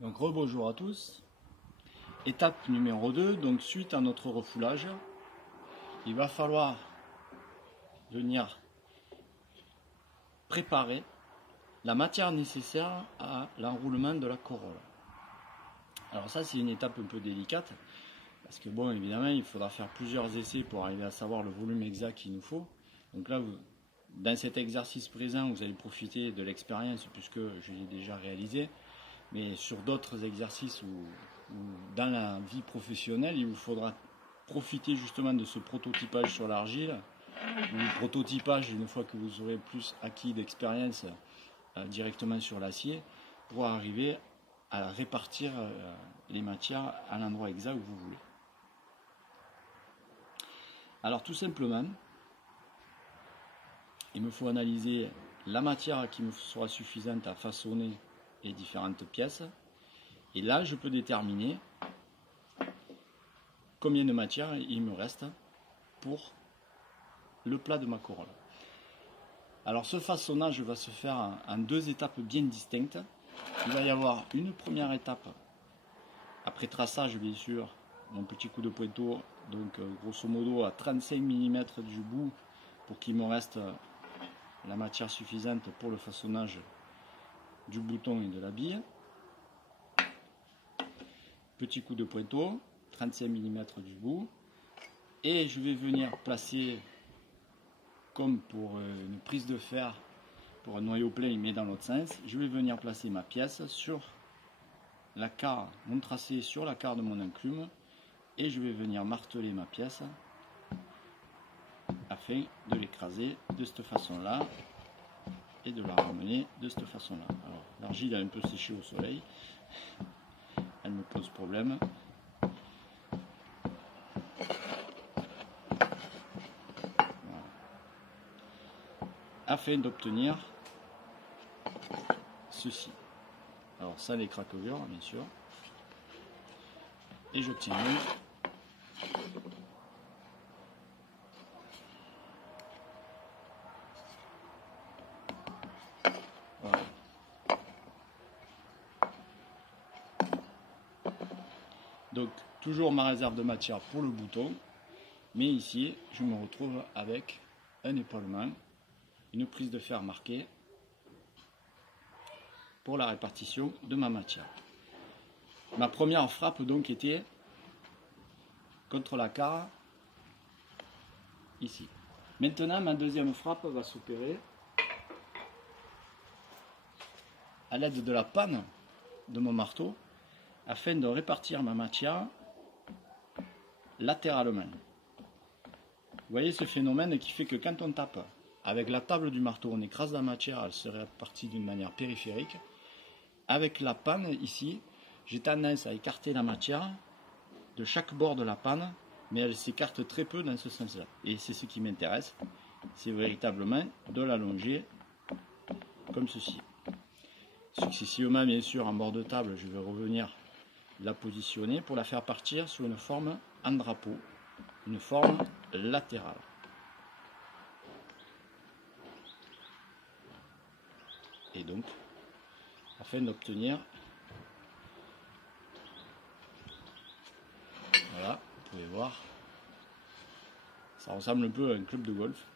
Donc rebonjour à tous. Étape numéro 2, donc suite à notre refoulage, il va falloir venir préparer la matière nécessaire à l'enroulement de la corolle. Alors ça c'est une étape un peu délicate, parce que bon évidemment il faudra faire plusieurs essais pour arriver à savoir le volume exact qu'il nous faut. Donc là, dans cet exercice présent, vous allez profiter de l'expérience puisque je l'ai déjà réalisé. Mais sur d'autres exercices ou dans la vie professionnelle, il vous faudra profiter justement de ce prototypage sur l'argile, ou le prototypage une fois que vous aurez plus acquis d'expérience directement sur l'acier, pour arriver à répartir les matières à l'endroit exact où vous voulez. Alors tout simplement, il me faut analyser la matière qui me sera suffisante à façonner les différentes pièces, et là je peux déterminer combien de matière il me reste pour le plat de ma corolle. Alors ce façonnage va se faire en deux étapes bien distinctes. Il va y avoir une première étape après traçage, bien sûr, mon petit coup de pointeau, donc grosso modo à 35 mm du bout, pour qu'il me reste la matière suffisante pour le façonnage du bouton et de la bille. Petit coup de pointeau, 35 mm du bout, et je vais venir placer, comme pour une prise de fer pour un noyau plein mais dans l'autre sens, je vais venir placer ma pièce sur la carre, mon tracé sur la carre de mon enclume, et je vais venir marteler ma pièce afin de l'écraser de cette façon là et de la ramener de cette façon là. Alors l'argile a un peu séché au soleil, elle me pose problème. Voilà. Afin d'obtenir ceci. Alors ça, les craquelures bien sûr, et j'obtiens voilà. Donc toujours ma réserve de matière pour le bouton, mais ici je me retrouve avec un épaulement, une prise de fer marquée pour la répartition de ma matière. Ma première frappe donc était contre la carre ici. Maintenant ma deuxième frappe va s'opérer à l'aide de la panne de mon marteau, afin de répartir ma matière latéralement. Vous voyez ce phénomène qui fait que quand on tape avec la table du marteau, on écrase la matière, elle se répartit d'une manière périphérique. Avec la panne ici, j'ai tendance à écarter la matière de chaque bord de la panne, mais elle s'écarte très peu dans ce sens-là. Et c'est ce qui m'intéresse, c'est véritablement de l'allonger comme ceci. Successivement, bien sûr, en bord de table, je vais revenir la positionner pour la faire partir sur une forme en drapeau, une forme latérale. Et donc, afin d'obtenir, voilà, vous pouvez voir, ça ressemble un peu à un club de golf.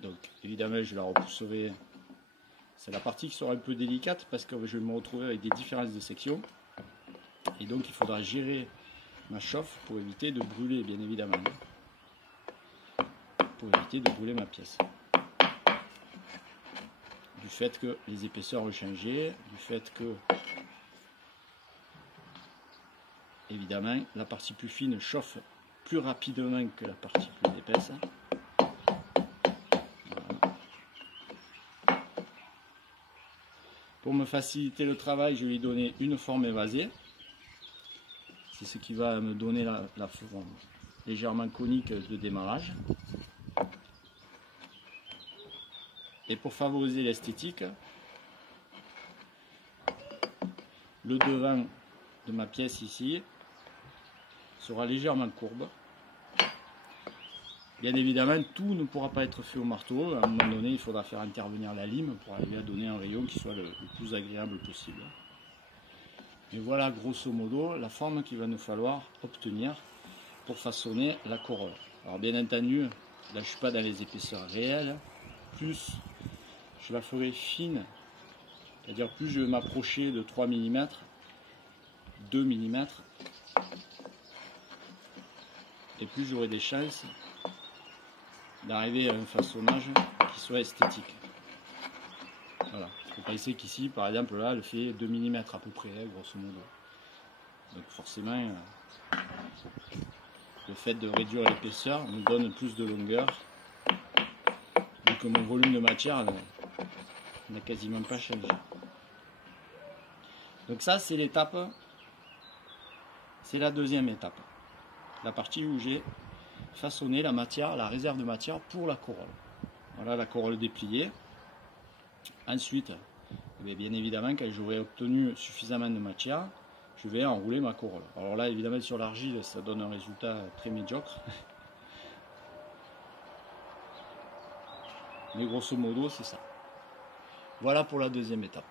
Donc évidemment je la repousserai, c'est la partie qui sera un peu délicate parce que je vais me retrouver avec des différences de section, et donc il faudra gérer ma chauffe pour éviter de brûler, bien évidemment, pour éviter de brûler ma pièce. Du fait que les épaisseurs ont changé, du fait que évidemment la partie plus fine chauffe plus rapidement que la partie plus épaisse. Pour me faciliter le travail, je lui ai donné une forme évasée. C'est ce qui va me donner la forme légèrement conique de démarrage. Et pour favoriser l'esthétique, le devant de ma pièce ici sera légèrement courbe. Bien évidemment, tout ne pourra pas être fait au marteau. À un moment donné, il faudra faire intervenir la lime pour arriver à donner un rayon qui soit le plus agréable possible. Et voilà grosso modo la forme qu'il va nous falloir obtenir pour façonner la corolle. Alors bien entendu, là je ne suis pas dans les épaisseurs réelles, plus je la ferai fine, c'est-à-dire plus je vais m'approcher de 3 mm, 2 mm, et plus j'aurai des chances d'arriver à un façonnage qui soit esthétique. Voilà. Vous pensez qu'ici, par exemple, là, elle fait 2 mm à peu près, grosso modo. Donc forcément, le fait de réduire l'épaisseur nous donne plus de longueur, vu que mon volume de matière n'a quasiment pas changé. Donc ça, c'est l'étape, c'est la deuxième étape. La partie où j'ai façonné la matière, la réserve de matière pour la corolle. Voilà la corolle dépliée. Ensuite, bien évidemment, quand j'aurai obtenu suffisamment de matière, je vais enrouler ma corolle. Alors là, évidemment, sur l'argile, ça donne un résultat très médiocre. Mais grosso modo, c'est ça. Voilà pour la deuxième étape.